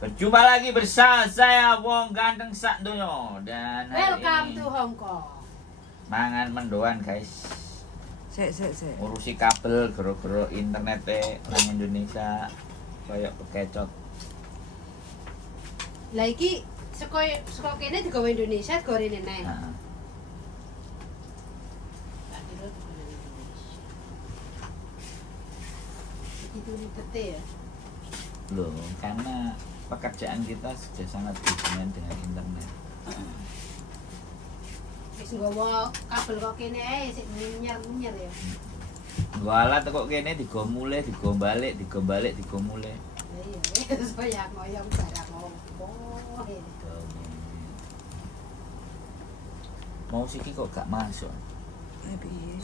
Berjumpa lagi bersama saya Wong Ganteng Sak Donya dan welcome to Hong Kong. Mangan mendoan guys. Sik. Urusi kabel gero-gero internet nang Indonesia kayak bekecot. Lah iki saka kene digawe Indonesia digawe rene. Heeh. Itu ribet ya. Loh, karena pekerjaan kita sudah sangat berhubungan dengan internet. Wis nggawa kabel kok kene ae sik nyar-nyar ya. Nggo alat kok kene digo mulih, digo balik, Lah iya, wis kaya ngoyong barang opo. Mau siki kok gak masuk. Piye?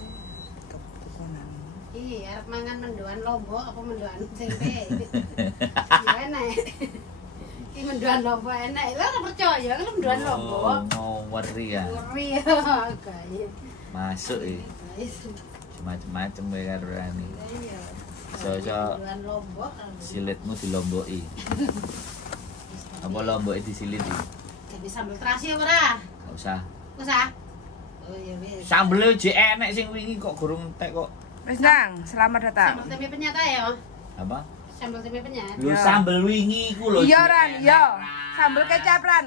Kebukonan. Iya, arep mangan mendoan lombok apa mendoan tempe. Ya enak. Iki mendoan lombok enak. Lha ora percaya kan mendoan lombok. Oh, ngeri ya. Ngeri kae. Masuk macam-macam ya karo rani. Iya. So Mendoan lombok. silitmu dilomboki. Apa lomboke disiliti? Jadi sambal terasi apa ora? Enggak usah. Usah. Oh iya wis. Sambel jek enek sing wingi kok gurung entek kok. Wis Nang, selamat datang. Sambal tempe penyat ae ya. Apa? Sambal tempe penyat. Lu Ya. sambel wingi iku lho. Iya jek Ran, enek, iya. Ran. Sambel kecap Ran.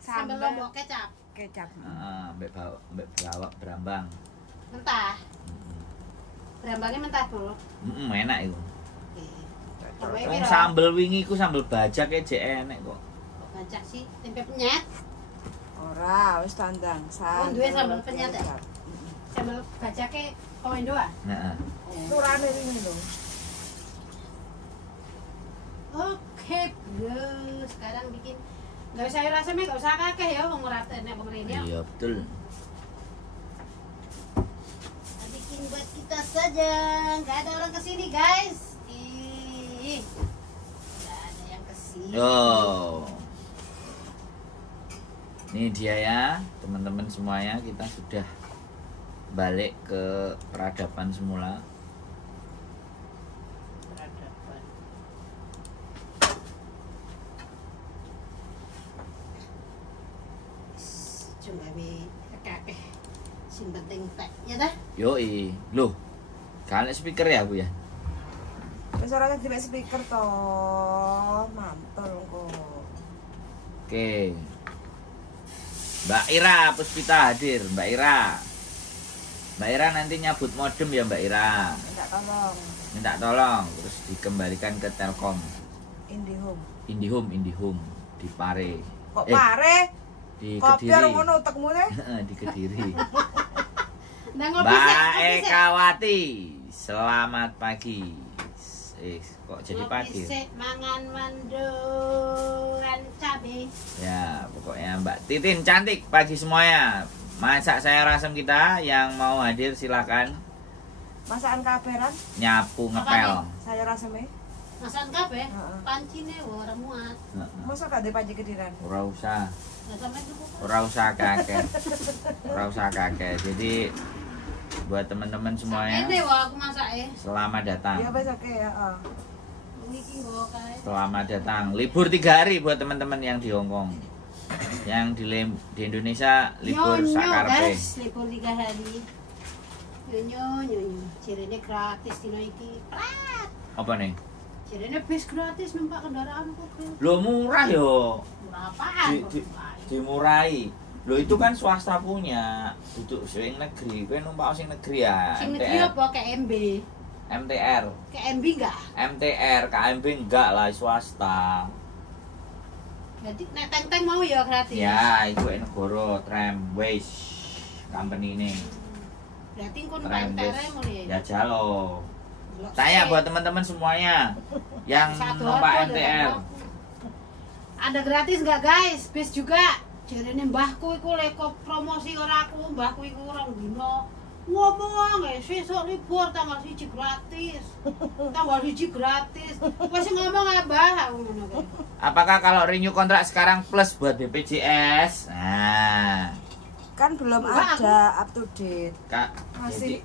Sambal lombok kecap. Kecap. Heeh, mbek bawak berambang. Mentah. Berambangnya mentah, Bro. Enak iku. Oke. Wong sambel wingi iku sambel bajak jek enek kok. Kok bancak sih tempe penyat? Ora, wis tandang. duwe sambel penyat ya? kecap. Sambal bacake kowen doa. Heeh. Turane ini lho. Oke, Bro. Sekarang bikin enggak usah sayur asemnya, enggak usah kakeh ya wong ora enek pemerintah. Iya, betul. Bikin buat kita saja, nggak ada orang kesini guys. Ih, nggak ada yang kesini. Yo. Ini dia ya, teman-teman semuanya, kita sudah balik ke peradaban semula. Peradaban. Cuma be kakek. Sing penting tek, ya dah. Yoi, loh, kalian speaker ya Bu ya? Wis ora dadi speaker to. Mantul kok. Oke. Mbak Ira Puspita hadir, Mbak Ira. Mbak Ira nanti nyabut modem ya Mbak Ira. Minta tolong. Minta tolong, terus dikembalikan ke Telkom. IndiHome. Indihome di Pare. Kok pare? Di Kopi Kediri. ngono utekmu teh. Di Kediri. Nah, ngopi sih, Mbak ngopi sih. Ekawati, selamat pagi. Kok jadi Ngopi pagi? sih, mangan mendoan cabe. Ya, pokoknya Mbak Titin cantik pagi semuanya. Masak sayur asam kita yang mau hadir silakan Masakan kaberan, nyapu Apa ngepel. sayur aseme. Masakan kabeh, Heeh. pancine ora muat. Masa gak ada panci kediran? Ora usah, Lah sampe tuku. ora usah kakek. Ora usah kakek. Jadi buat teman-teman semuanya Ini wae aku masake. selamat datang. Iya wis oke ya. Niki nggo kae. Selamat datang. Libur 3 hari buat teman-teman yang di Hong Kong. Yang di Indonesia libur Nyonyo, sakarpe. guys, libur 3 hari. Nyonyo. Cirene gratis dino iki. Prat. Apa nih? Cirene bis gratis numpak kendaraan kok. Lo murah yo. Murah apaan? Dimurai. Lo itu kan swasta punya, duduk sing negeri. Kowe numpak sing negeri ya. Sing negeri apa KMB? MTR. KMB enggak? MTR, KMB enggak lah swasta. Berarti nek teng-teng mau ya gratis. Ya, itu negara Tramways company ini. Berarti engko numpak MTR mulai. Ya jalo. Delok Tanya sik. buat teman-teman semuanya yang Satu numpak apa, MTR. ada gratis nggak guys? Bis juga. Jarene mbahku iku leko promosi ora aku, mbahku iku orang dino ngomong sesuk libur tanggal 1 gratis. Tanggal 1 gratis. Wis ngomong Abah ngono kae. Apakah kalau renew kontrak sekarang plus buat BPJS? Nah, Kan belum Enggak, ada up to date. Kak, Masih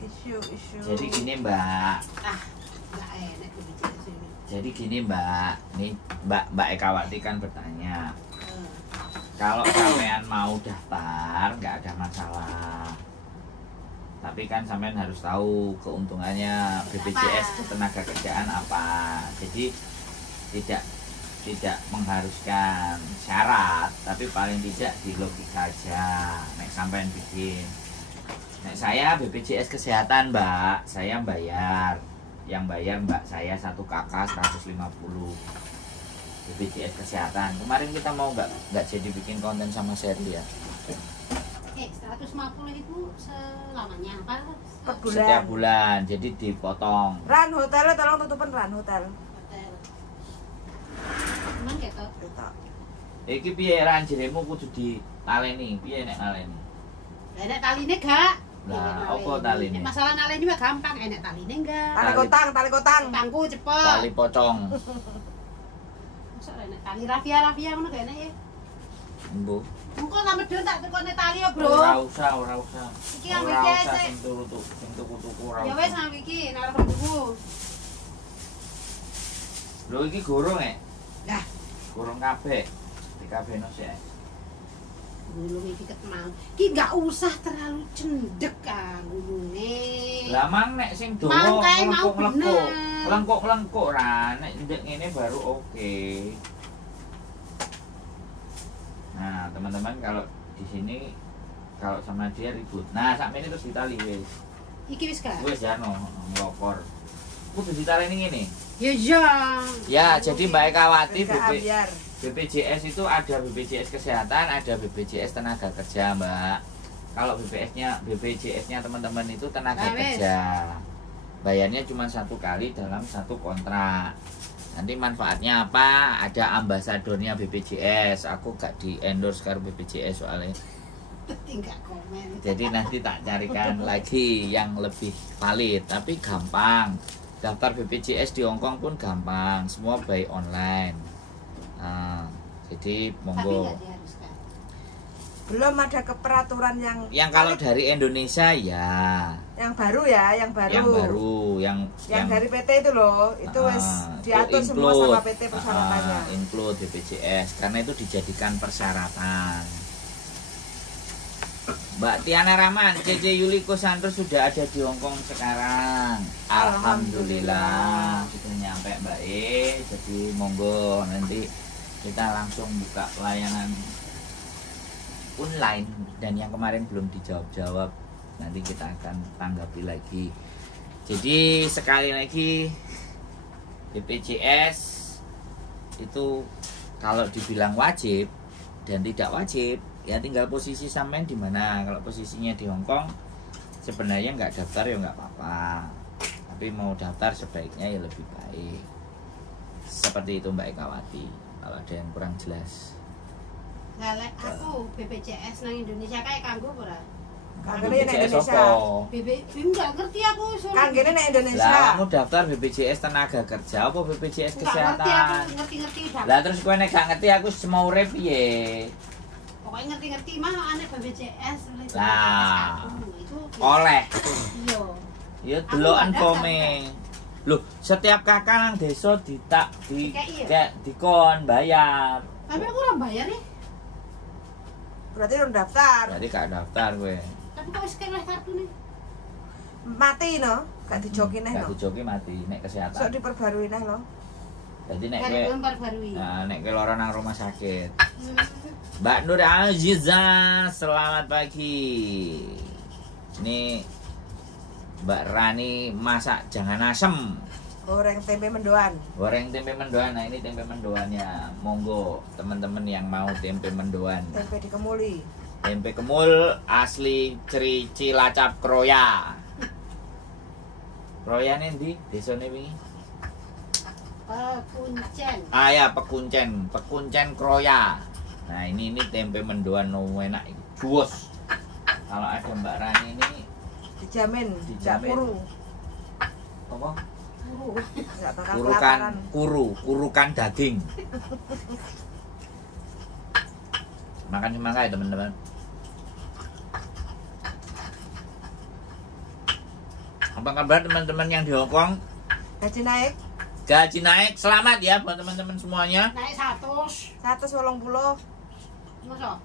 isu. jadi gini Mbak. Ah, enggak enak BPJS ini. Jadi gini Mbak, nih Mbak Ekawati kan bertanya, kalau sampean mau daftar nggak ada masalah. Tapi kan sampean harus tahu keuntungannya BPJS Ketenagakerjaan apa. Jadi tidak mengharuskan syarat, tapi paling tidak di logika aja. Nek sampean bikin. Nek saya BPJS Kesehatan Mbak, saya bayar. Yang bayar Mbak saya satu kakak 150 BPJS Kesehatan. Kemarin kita mau nggak jadi bikin konten sama Sherly ya? 150 itu selamanya apa? Per bulan. Setiap bulan, jadi dipotong. Ran hotelnya tolong tutupin Ran hotel. Hotel. Cuman ketok. Kita. Iki piye ran jeremu kudu ditaleni, piye nek naleni? Enak taline gak? Lah, apa taline? Masalah naleni mah gampang, enak taline enggak? Tali kotang. Tangku cepet. Tali pocong. Masa enak tali rafia ngono gak enak ya? Mbo. Engko lama dhewe tak tekone tali ya, Bro. Ora usah. Iki ambek cek. Sing tuku-tuku ora. Ya wis nang iki naruh tuku. Lho iki gorong Lah, gorong kabeh. Dikabehno sik. gulung iki ketmang. Ki enggak usah terlalu cendek ah gulunge. Lah mang nek sing dawa Mangkae mau bener. Lengkuk ra nek ndek ngene baru oke. Nah, teman-teman kalau di sini kalau sama dia ribut. Nah, sakmene terus ditali wis. Iki wis gak? Wis ya no, ngelokor. Kudu ditaleni ngene. Ya ya. Ya, jadi Mbak Ekawati Biar. BPJS itu ada BPJS Kesehatan, ada BPJS Tenaga Kerja, Mbak. Kalau BPJS-nya teman-teman itu tenaga kerja. Bayarnya cuma 1 kali dalam 1 kontrak. Nanti manfaatnya apa? Ada ambasadornya BPJS. Aku gak di endorse karo BPJS soalnya. Enggak komen. Jadi nanti tak carikan lagi yang lebih valid. Tapi gampang. Daftar BPJS di Hongkong pun gampang. Semua by online. Nah, jadi Tapi monggo. enggak diharuskan. Belum ada keperaturan yang Kalau dari Indonesia ya. yang baru ya, yang baru. Yang Dari PT itu loh, itu wis diatur itu semua include, sama PT persyaratannya. include BPJS karena itu dijadikan persyaratan. Mbak Tiana Rahman, CC Yuliko Santos sudah ada di Hongkong sekarang. Alhamdulillah sudah nyampe Mbak E. Jadi monggo nanti kita langsung buka layanan online dan yang kemarin belum dijawab-jawab nanti kita akan tanggapi lagi. Jadi sekali lagi BPJS itu kalau dibilang wajib dan tidak wajib ya tinggal posisi sampean di mana. Kalau posisinya di Hongkong sebenarnya nggak daftar ya nggak apa-apa, tapi mau daftar sebaiknya ya lebih baik. Seperti itu Mbak Ekawati. Kalau ada yang kurang jelas. Lek aku BPJS nang Indonesia kayak kanggo ora? Kanggene nek BPJS Indonesia. apa? Enggak ngerti aku soal. Kanggene nek Indonesia. Lah kamu daftar BPJS Tenaga Kerja apa BPJS Enggak ngerti aku, Kesehatan? ngerti-ngerti daftar. Lah terus kowe nek gak ngerti aku semau urip piye? Pokoknya ngerti-ngerti mah aneh BPJS. Lah. Itu Oleh. iya. Ya delokan pome. Loh, setiap kakak nang desa dikon bayar. Tapi aku ora bayar ya. Berarti belum daftar. Jadi gak daftar kowe. Tapi kok wis keleh kartu nih. Mati no, gak dijoki neh Gak no. dijoki mati nek Sok kesehatan. diperbarui neh lo. Jadi nek Dari kowe belum barbarui. nah, nek kowe lara nang rumah sakit. Mbak Nur Aziza, selamat pagi. Ini Mbak Rani masak jangan asem. Goreng tempe mendoan. Goreng tempe mendoan. Nah, ini tempe mendoannya. Monggo teman-teman yang mau tempe mendoan. Tempe dikemuli. Tempe kemul asli Cilacap Kroya. Kroya ndi? Desane wingi? Kuncen. Ah ya, Pekuncen Kroya. Nah, ini tempe mendoan enak iki. Bos. Kalau ada Mbak Rani ini Dijamin, tidak Dijamin. muru. apa? Enggak bakal kelaparan. Kurukan daging. Makan semangka ya teman-teman. Apa kabar teman-teman yang di Hongkong? Gaji naik. gaji naik. Selamat ya buat teman-teman semuanya. Naik 100. 180. Masa?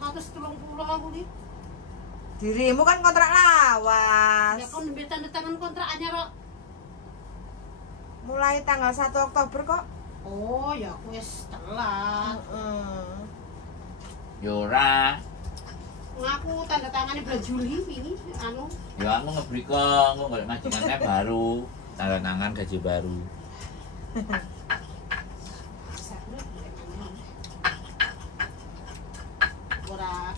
130 aku nih. Dirimu kan kontrak lawas. Ya kon nembe tanda tangan kontrak anyar kok. Mulai tanggal 1 Oktober kok. Oh, ya aku wis telat. Yora. Ngaku tanda tangannya bulan Juli ini anu. Ya aku ngeberi kok, aku nggak majikannya baru. Tanda tangan gaji baru.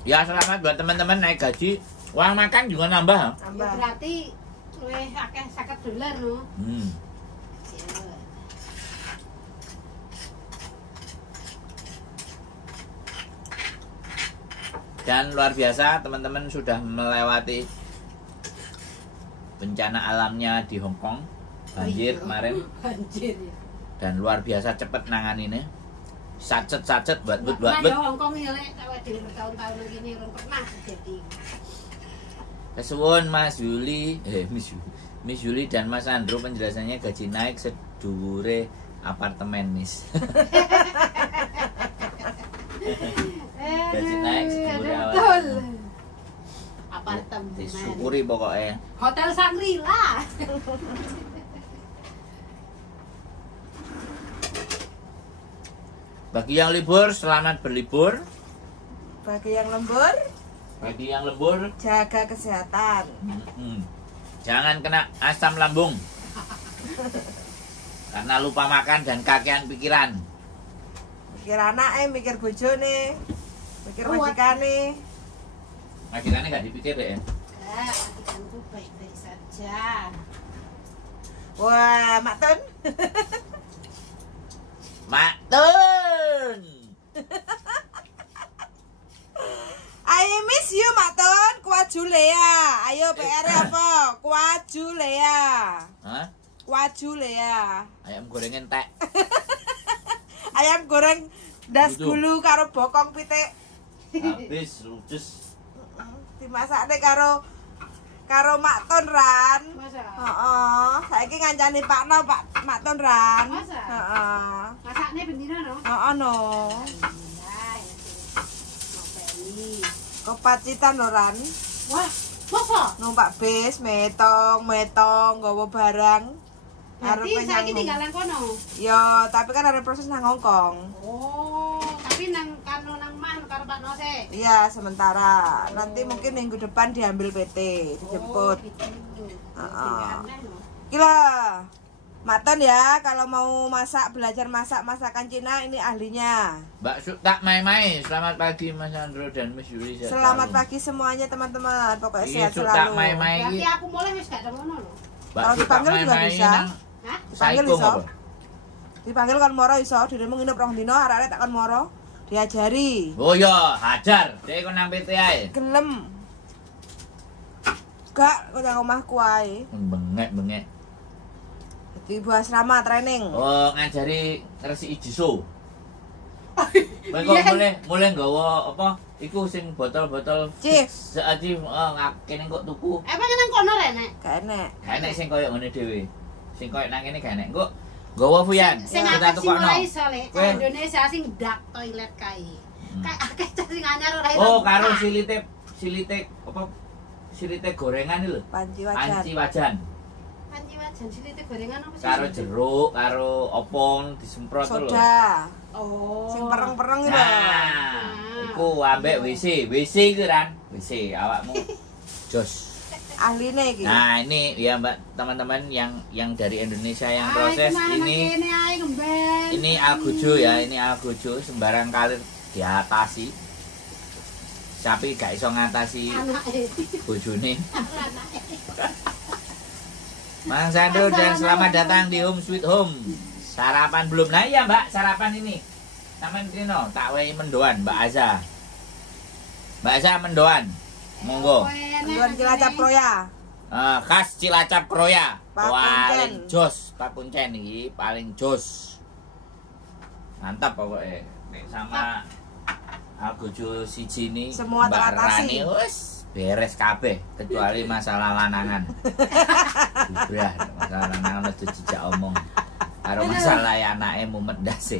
Ya selamat buat teman-teman naik gaji. Uang makan juga nambah. Ya berarti luwih akeh $50 no. Dan luar biasa teman-teman sudah melewati bencana alamnya di Hong Kong, banjir kemarin. Banjir ya. Dan luar biasa cepet nanganinnya. Sacet buat Nah, ya Hong Kong ya lek dhewe bertahun-tahun lagi urung pernah jadi. Kesuwun Mas Yuli, Miss Yuli dan Mas Andrew penjelasannya gaji naik sedure apartemen Miss. Gaji naik sedure apartemen. Disyukuri pokoknya. Hotel Shangri-La. Bagi yang libur, selamat berlibur. Bagi yang lembur, jaga kesehatan. Jangan kena asam lambung. Karena lupa makan dan kakean pikiran. Mikir anak mikir bojone, mikir majikane. Majikannya nggak dipikir deh ya? Enggak, majikanku baik-baik saja. Wah, Mak Tun. Mak Tun. I miss you, Mak Tun. Kuat Julea. Ayo PR apa? Kuat Julea. Hah? Kuat Julea. Ayam goreng entek. Ayam goreng das Gitu. gulu karo bokong pitik. Habis ludes. Dimasakne karo Mak Tun Ran. Masa? Heeh, saiki ngancani Pakno Mak Tun Ran. Masa? Heeh. Masakne bendina no? Heeh no. Alhamdulillah. Ngopeni. Kepacitan lho Ran. Wah, masa? Numpak bis metong nggawa barang. Berarti Arep saiki nyang- tinggalan kono. Ya, tapi kan ada proses nang Hongkong. Oh, tapi nang karo nang mah karo Pak Nose. Iya, sementara. Nanti mungkin minggu depan diambil PT, dijemput. Oh, gitu. Heeh. Aneh, no? Gila. Mak Tun ya, kalau mau belajar masak masakan Cina ini ahlinya. Mbak Tak Mai, selamat pagi Mas Andro dan Miss Yuli. Selamat pagi semuanya teman-teman. Pokoknya Iya, sehat Tak selalu. Mai. Berarti aku mulai wis gak ada ngono lho. Kalau dipanggil juga bisa. Hah? Dipanggil Saiko iso. apa? Dipanggil kon moro iso, dirimu nginep rong dino, arek-arek tak kon moro. Diajari. Oh iya, hajar. Dia kon nang PT ae. Gelem. Gak, kok nang omahku ae. Bengek. Jadi ibu asrama training. Oh, ngajari ngresiki jiso. Kowe Iya. kok mulai nggawa apa? Iku sing botol-botol Cif. Seaji kene kok tuku. Emang nang kono rek nek? Gak enek. Gak enek sing koyo ngene dhewe. Sing koyo nang kene gak enek. Kok nggawa Fuyan. Sing Kita akeh sing tukokno. ora iso le. Kowe- Indonesia sing dak toilet kae. Kayak akeh cah sing anyar ora iso. Oh, karo buka. silite apa? Silite gorengan iki lho. Panci wajan. Panci wajan. Panci wajan silite gorengan apa sih? Karo jeruk, karo opong disemprot lho. Soda. Oh. Sing pereng-pereng itu. Nah, iku ambek WC iku kan. WC awakmu jos. Ahline iki. Nah, ini ya Mbak teman-teman yang dari Indonesia yang proses ini algojo ya, ini algojo sembarang kalir diatasi. Tapi gak iso ngatasi bojone. Mang Sandro dan selamat datang di Home Sweet Home. Sarapan belum? Nah iya Mbak, sarapan ini. Taman Krino, tak wehi mendoan Mbak Aza. Mbak Aza mendoan. Monggo. Mendoan Cilacap Proya. Khas Cilacap Kroya. Pak Paling Kuncen. jos, Pak Kuncen iki paling jos. Mantap pokoknya. Nek sama algojo siji ini Semua Mbak teratasi. Rani wis beres kabeh kecuali masalah lanangan. Udah, masalah lanangan aja jejak omong. Karo masalah ya anake mumet ndas.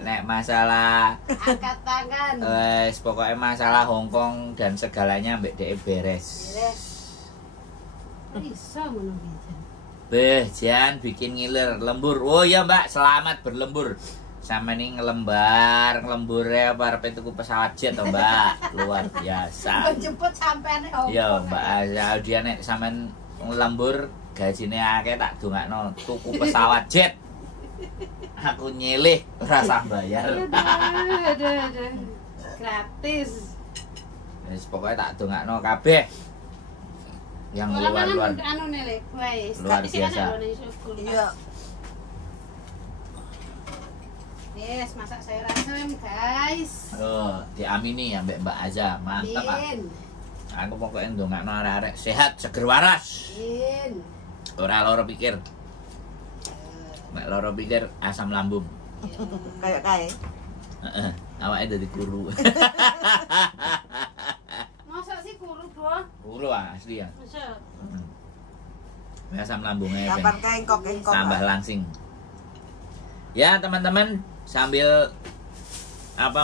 Nek masalah angkat tangan. wes pokoknya masalah Hongkong dan segalanya mbek dhek beres. Iso ngono iki. Beh, Jan bikin ngiler lembur. Oh ya Mbak, selamat berlembur. Sama nih ngelembure apa arep tuku pesawat jet to Mbak. Luar biasa. Jemput sampean opo. Ya Mbak, dia nek sampean ngelembur gajine akeh tak dongakno tuku pesawat jet. Aku nyilih ora usah bayar. Aduh. Gratis. Wis pokoke tak dongakno kabeh. Yang luar-luar anu nele, wis. luar biasa. Iya. Yes, masak sayur asem, guys. Oh, diamini ya Mbak Aza, mantap Pak. Aku pokoknya ndongakno arek-arek sehat, seger waras. Ora loro pikir. Nek loro pikir asam lambung. Kayak kae. Heeh, awake dadi kuru. Masa sih kuru, Bro? Kuru asli ya. Masa. Asam lambungnya Kapan kae engkok-engkok. tambah langsing. Ya teman-teman, sambil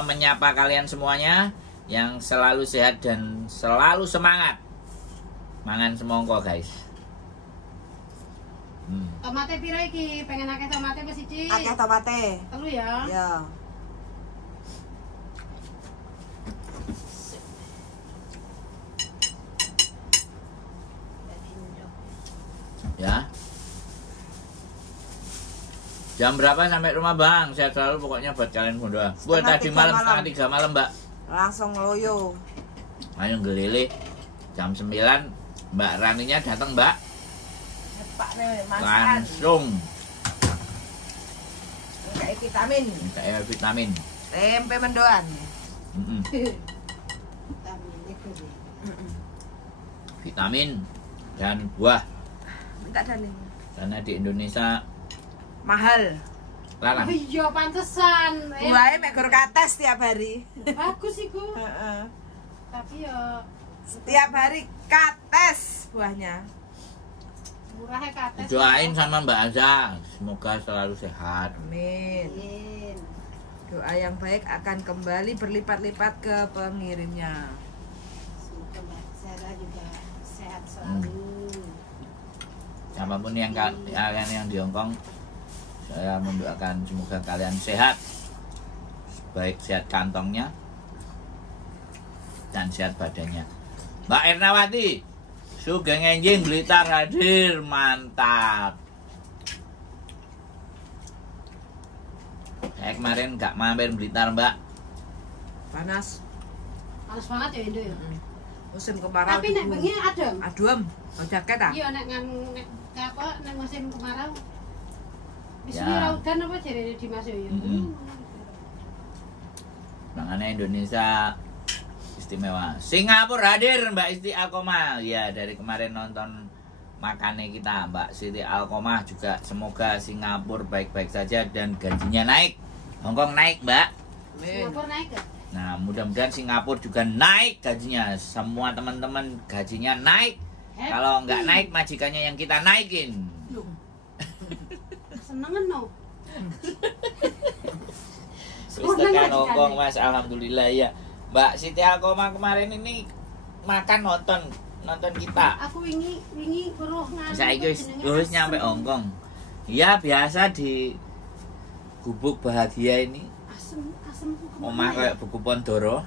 menyapa kalian semuanya yang selalu sehat dan selalu semangat. Mangan semongko guys. Tomate piro iki? Pengen akeh tomate apa siji? Akeh tomate. Telu ya. Ya. Ya. Jam berapa sampai rumah Bang? Saya selalu pokoknya buat kalian berdua. Buat tadi malam setengah 3 malam Mbak. Langsung loyo. Ayo gelele. Jam 9 Mbak Raninya datang Mbak. Pak nih masakan. Langsung. Kayak vitamin. Kayak vitamin. Tempe mendoan. Vitamin dan buah. Minta dani. Karena di Indonesia Mahal. larang. Iya pantesan. Buahnya mek gur kates tiap hari. Bagus iku. Heeh. Tapi ya Setiap hari kates buahnya. murahnya kates. Doain sama Mbak Aza, semoga selalu sehat. Amin. Amin. Doa yang baik akan kembali berlipat-lipat ke pengirimnya. Semoga Mbak Sarah juga sehat selalu. Siapapun yang kalian yang di Hongkong, saya mendoakan semoga kalian sehat, baik sehat kantongnya dan sehat badannya. Mbak Ernawati, Sugeng Enjing Blitar hadir, mantap. Saya kemarin nggak mampir Blitar Mbak. Panas. Panas banget ya Indo ya. Musim kemarau. Tapi nek bengi adem. Adem. Oh jaket ah? Iya nek apa nek musim kemarau. Wis Ya. ora udan apa jare di Mas Yoyo. Makanya Indonesia istimewa. Singapura hadir Mbak Siti Alkomah. Ya dari kemarin nonton makannya kita Mbak Siti Alkomah juga. Semoga Singapura baik-baik saja dan gajinya naik. Hongkong naik Mbak. Singapura naik gak? Nah mudah-mudahan Singapura juga naik gajinya. Semua teman-teman gajinya naik. Happy. Kalau nggak naik majikannya yang kita naikin. Senengen no. Terus tekan Hongkong Mas, alhamdulillah ya. Mbak Siti Alkomah kemarin ini makan nonton kita. Aku wingi weruh nganu. Saiki wis nyampe Hongkong. Ya biasa di Gubuk Bahagia ini. Asem Omah kayak buku Pondoro.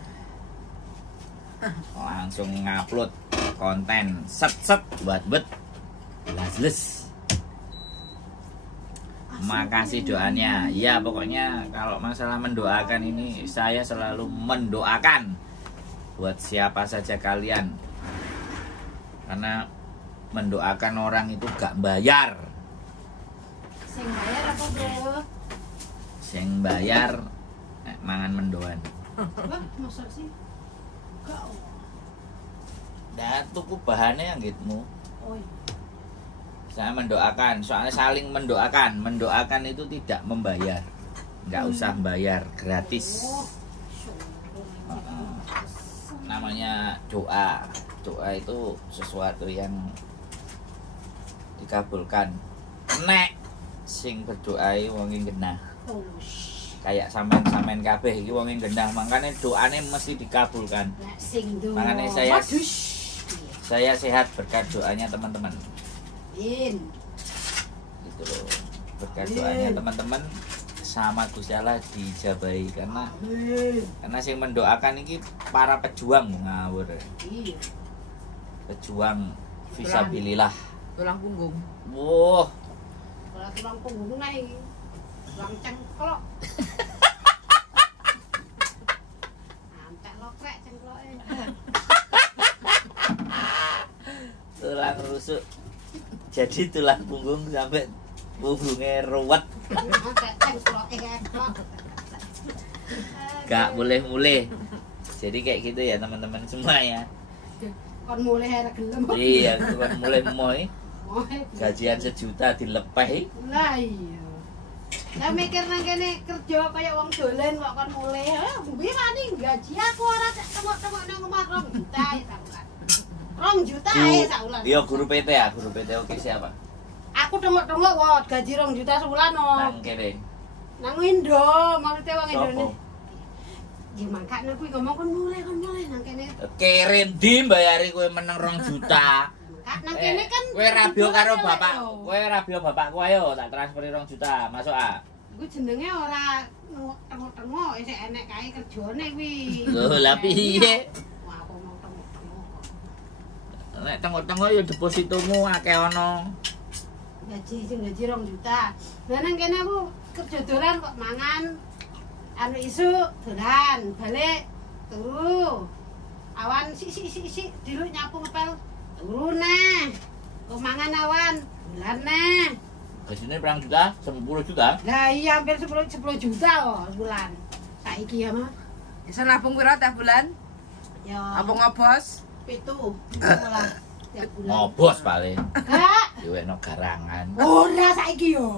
Langsung ngupload konten set buat les. Makasih doanya. Ya pokoknya kalau masalah mendoakan ini saya selalu mendoakan buat siapa saja kalian. Karena mendoakan orang itu gak bayar. Sing bayar apa, Bro? Sing bayar mangan mendoan. Wah, masa sih? Gak. Nah, tuku bahannya yang gitmu. Oh iya. Saya mendoakan, soalnya saling mendoakan. Mendoakan itu tidak membayar. Nggak usah bayar, gratis. Namanya doa. Doa itu sesuatu yang dikabulkan. Nek sing berdoai wong genah. Oh. Kayak sampean kabeh iki wong genah, makane doane mesti dikabulkan. Nek sing do. Makanya saya sehat berkat doanya teman-teman. In. Gitu loh. Berkat doanya teman-teman sama Gusti Allah dijabahi karena sing mendoakan ini para pejuang ngawur. Iya. Pejuang fisabilillah. Tulang punggung. Wah, Tulang punggung naik. Tulang cengklok. Antek lokrek cengkloke. tulang rusuk. Jadi tulang punggung sampai punggungnya ruwet. Antek cengkloke ketok. Gak boleh mulai. Jadi kayak gitu ya teman-teman semua ya. Kon mulai arek gelem. Iya, kan mulai moy. Oh, Gajian 1 juta dilepeh. lah iya. Lah mikir nang kene kerja kaya wong dolen kok kon mulai. Piye wani gaji aku ora tengok-tengok nang omah 2 juta ya saulan. 2 juta ya saulan. Iya, guru PT ya, guru PT oke siapa? Aku tengok-tengok wae gaji 2 juta sebulan no. Nang kene. Nang Indo, maksudnya wong Sopo? Indonesia. Ya makane kuwi ngomong kon mulai nang kene. Keren di bayari kowe meneng 2 juta. Nang kene kan kowe rabio karo elek, bapak. yo. Kowe rabio bapakku ayo tak transferi 2 juta. Masuk ah. Iku jenenge ora tengok-tengok isih enek kae kerjane kuwi. Lho, lah piye? Wah, aku mau tengok-tengok. Nek tengok-tengok ya depositomu akeh ana. Gaji 2 juta. Lah nang kene aku kerja dolan kok mangan anu isu dolan, balik turu. Awan sik dilu nyapu ngepel turu neh. Kok mangan awan bulan neh. Gajine berang juta? 10 juta? Lah iya hampir 10 juta kok sebulan. Saiki ya mah. Bisa nabung pira tiap bulan? Ya Apa ngobos? 7 sekolah tiap bulan. Ngobos paling. Enggak. Diwekno garangan. Ora saiki yo.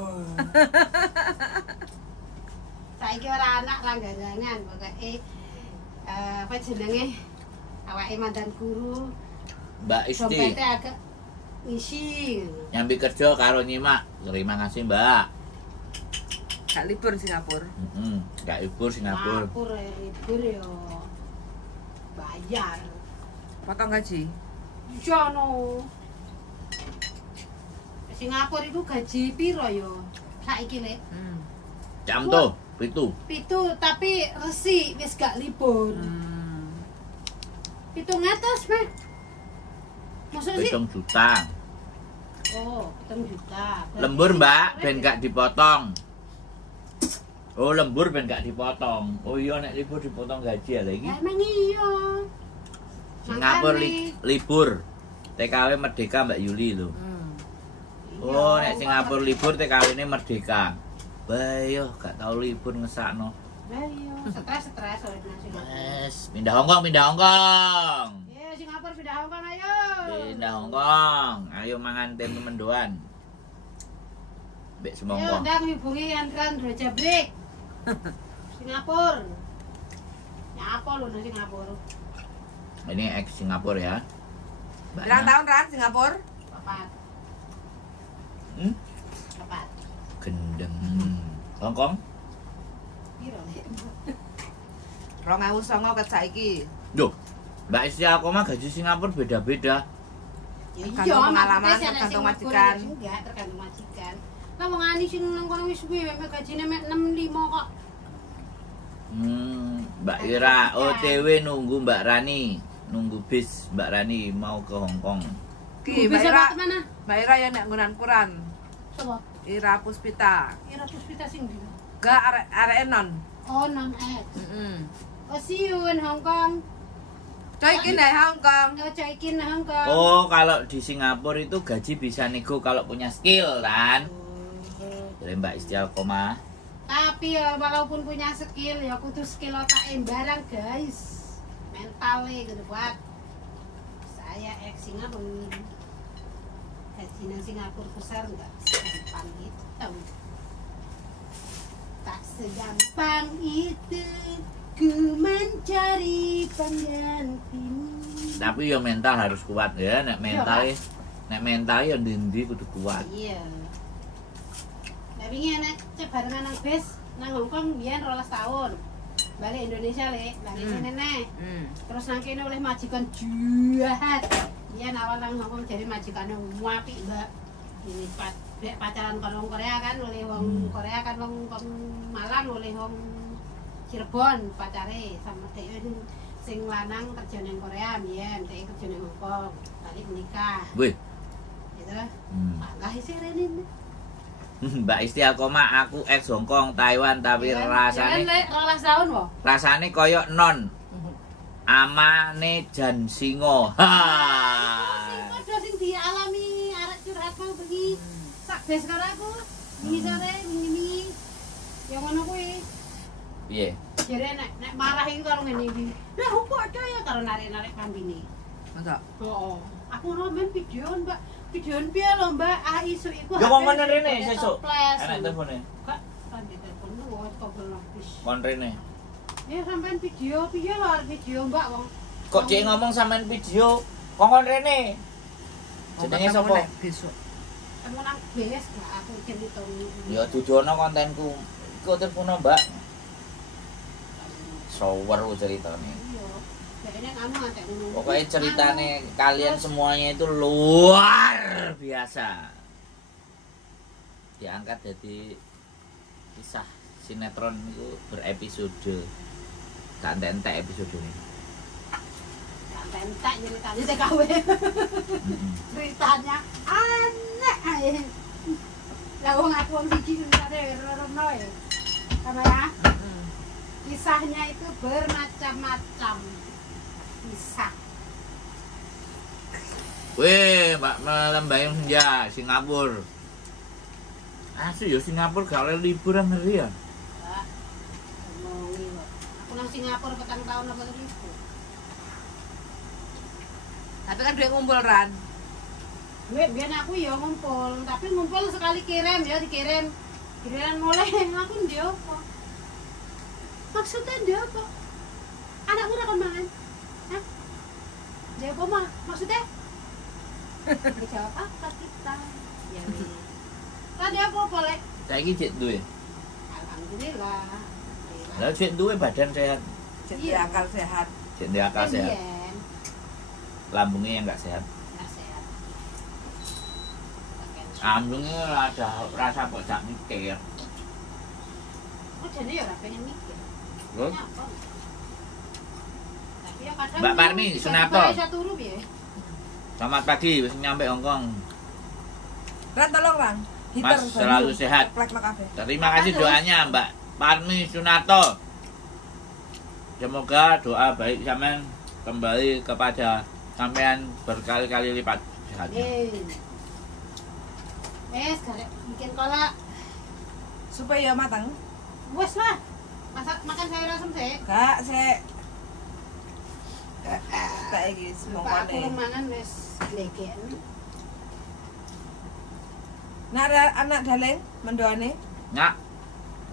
Saiki ora anak ra garangan pokoke apa jenenge awake mantan guru Mbak Isti, dompete agak ngisi. nyambi kerja karo nyimak. Terima kasih, Mbak. Gak libur Singapura. Gak libur Singapura. Libur yo bayar. Potong gaji. Jono. Singapura itu gaji piro yo? Saiki lek. Jam to, 7. Pitu tapi resi wis gak libur. 700 meh. Maksud sih? 7 juta. Oh, 7 juta. Lembur, Mbak, ben gak dipotong. Oh, lembur ben gak dipotong. Oh iya, nek libur dipotong gaji ya lagi. Emang iya. Singapura libur. TKW Merdeka Mbak Yuli lho. Oh, nek Singapura libur TKW ini Merdeka. Bayo, gak tau libur ngesakno. Iya, stres oleh Singapura. Yes, pindah Hongkong. Ya, Singapura pindah Hongkong ayo. Pindah Hongkong. Ayo mangan tempe mendoan. Mbek Ayo semongko. ndang hubungi antran Raja Break. Singapura. Nyapa lu nang Singapura? Ini ex Singapura ya. Berapa tahun Ran Singapura? Papat. Hmm? Papat. Gendeng. Hongkong? Piro lek? 2009 ket saiki. Duh, Mbak Isti aku mah gaji Singapura beda-beda. Ya Tergantung pengalaman, maksudnya sih anak tergantung Singapura, majikan. Enggak, tergantung majikan. Lah wong ani sing nang kono wis suwe mek gajine mek 65 kok. Mbak Ira OTW nunggu Mbak Rani. Nunggu bis Mbak Rani mau ke Hongkong. Ki, Bisa Mbak Ira. ke mana? Mbak Ira yang nek nggunan Quran. Coba. Ira Puspita. Ira Puspita sing ndi? Gak arek enon. Oh, non-ex. Oh, see you in Hong Kong. Coy iki nek Hong Kong. Oh, cekin Hong Kong. Oh, kalau di Singapura itu gaji bisa nego kalau punya skill kan. Jadi Mbak Isti Alkoma. Tapi ya walaupun punya skill ya kudu skill otak barang guys. Mentalnya gitu buat. Saya ex Singapura. Gaji nang Singapura besar enggak segampang itu. Tak segampang itu ku mencari penggantimu. Tapi ya mental harus kuat ya. Nek mental ya ndi kudu kuat. Iya. Nek wingi enek cek barengan nang bis nang Hongkong biyen 12 tahun. Balik Indonesia le, balik nenek. Terus nang kene oleh majikan jahat. Biyen awal nang Hongkong jadi majikane apik, Mbak. Ini pacaran kalau wong Korea kan oleh wong Korea kan wong Malang oleh wong Cirebon pacare sama dhek sing lanang kerja ning Korea biyen dhek kerja ning Hongkong balik menikah. Wih. Gitu. Bangga sih rene. Mbak Isti Alkoma aku ex Hongkong Taiwan tapi rasane 12 tahun wo. Rasane koyo non amane jan singo. Ha. Padha sing dialami arek curhat mau bengi sak bes karo aku. Wingi sore wingi ya ngono kuwi. Piye? Jare nek marah iki karo ngene iki. Lah opo ada ya karo narik-narik pambine. Masa? Heeh. Aku romen videoan, Mbak. Videoan piye lho, Mbak? Ah isu iku. Yo kon rene sesuk. Enak telefone. Kak, kan di telepon lu kok belum habis. Kon rene. Ya sampean video piye lho arep video, Mbak wong. Kok cek ngomong sampean video? Kon rene. Jenenge sapa? Besok. Kamu nang bes gak aku cerita. Ya dudono kontenku. Iku telepono, Mbak. Sower ceritane. Iya. Kayaknya kamu ngantek ngono. Pokoknya ceritane kalian semuanya itu luar biasa. Diangkat jadi kisah sinetron itu berepisode. Tak entek episode ini. Entek ceritanya TKW. Ceritanya aneh ae. Lah wong aku wong siji ceritane rono ya. Sama ya. Kisahnya itu bermacam-macam. Kisah. Weh, Mbak Melembayung Senja, Singapura. Asli ya Singapura gak oleh liburan ngeri ya. Mbak, ngomongi kok. Aku nang Singapura petang tahun apa ribu. Tapi kan duit ngumpul Ran. Duit biyen aku ya ngumpul, tapi ngumpul sekali kirim ya dikirim. Kiriman mulai aku ndi apa? Maksudnya ndi apa? Anakmu ora kon mangan. Hah? Ndi apa mah? Maksudnya? Dijawab apa kita? Ya wis. Tadi apa boleh? Saiki cek duwe. Alhamdulillah. Lah cek duwe badan sehat, Jadi Iya. akal sehat. cek duwe akal sehat. Iya. Lambungnya yang enggak sehat. Nah, sehat. Lambungnya ada rasa kok jak mikir. Oh, jadi ya ora pengen mikir. Lho? Nyapa? Tapi ya kadang Mbak Parmi, tiba-tiba Sunapa? bisa turu ya. Selamat pagi, wis nyampe Hongkong. Ran tolong Ran. Mas selalu sehat. Plek no kafe. Terima kasih doanya Mbak Parmi Sunato. Semoga doa baik sampean kembali kepada sampean berkali-kali lipat sehatnya. Wes, garek bikin kolak. Supaya matang. Wes lah. Makan sayur asem sih. Gak, sik. Tak iki Pak aku mongkone. mangan wes legen. Nah, ada anak daleng mendoane, Nak,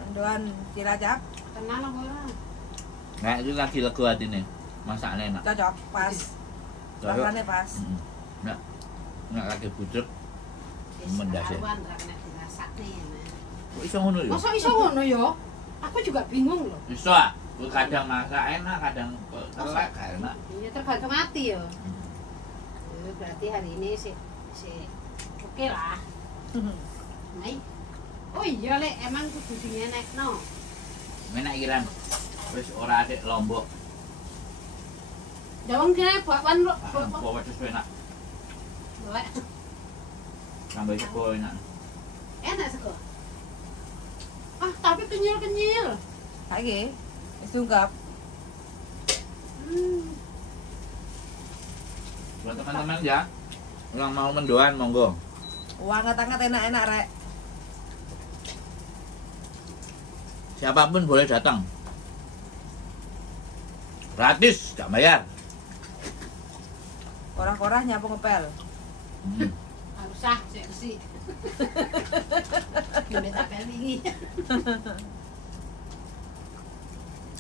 mendoan Cilacap, Tenang apa ora? nah itu lagi lego hatine. Masaknya enak. cocok pas. Rasanya pas. Nak, nak lagi budek. Wes Mendasih. karuan ra kena dirasakne ya. Kok iso ngono ya? Masa iso ngono ya? Aku juga bingung loh. Iso ah. Kuwi kadang masak enak, kadang telek gak enak. Ya tergantung hati ya. Berarti hari ini si oke lah. Nah, oh iya lek emang kudu dingenekno. Menak iran. Wis ora adek lombok. Jawang kira bakwan lo. Bawa wis enak. Lek Tambah sego enak. enak sego. Ah, tapi kenyil-kenyil. Lagi, wis tunggap. Buat teman-teman ya, yang mau mendoan monggo. Wah, ngat-ngat enak-enak rek. Siapapun boleh datang. Gratis, gak bayar. Korah-korah nyapu ngepel. Harus sah seksi. Gimana tak pelingi.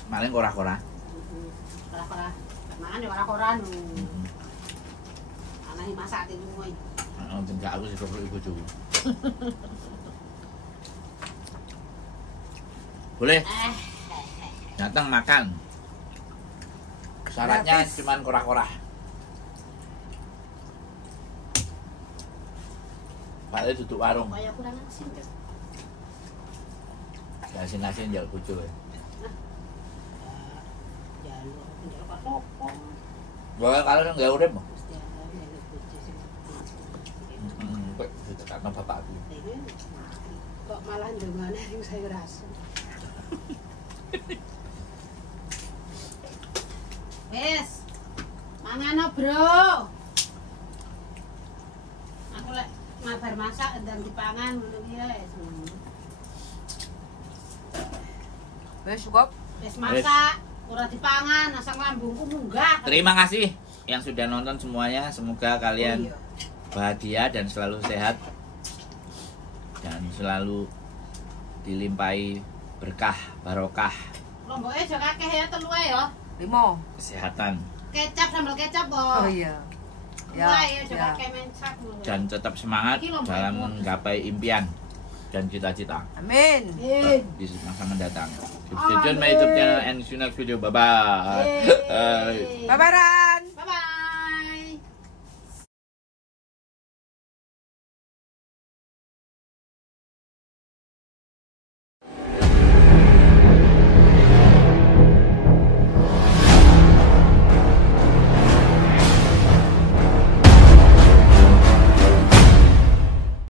Maling kora-kora. Kora-kora. Mangan ya kora-kora nu. Anake masak di rumah. Enggak aku sih ibu juga. Boleh datang makan. Syaratnya cuman korah-korah. Pak duduk warung. Kayak kurang asin. Asin-asin jauh bojo. Jalur apa? Bahwa kalau nggak urip. Kok karena bapakku. Kok malah dengan yang saya rasa. Wes, mangano bro. Aku lek mabar masak dan dipangan ngono ki ya. Wes cukup. Wes masak, ora dipangan, asam lambungku munggah. Terima kasih yang sudah nonton semuanya. Semoga kalian bahagia dan selalu sehat dan selalu dilimpahi berkah, barokah, Lomboke aja kakeh ya telu ae ya. 5. kesehatan, Kecap sambal kecap Oh kok. iya. Ya, aja kakeh mencak. dan tetap semangat dalam menggapai impian dan cita-cita Amin. di masa mendatang. Stay tune my YouTube channel and see you next video. Bye bye. Bye bye.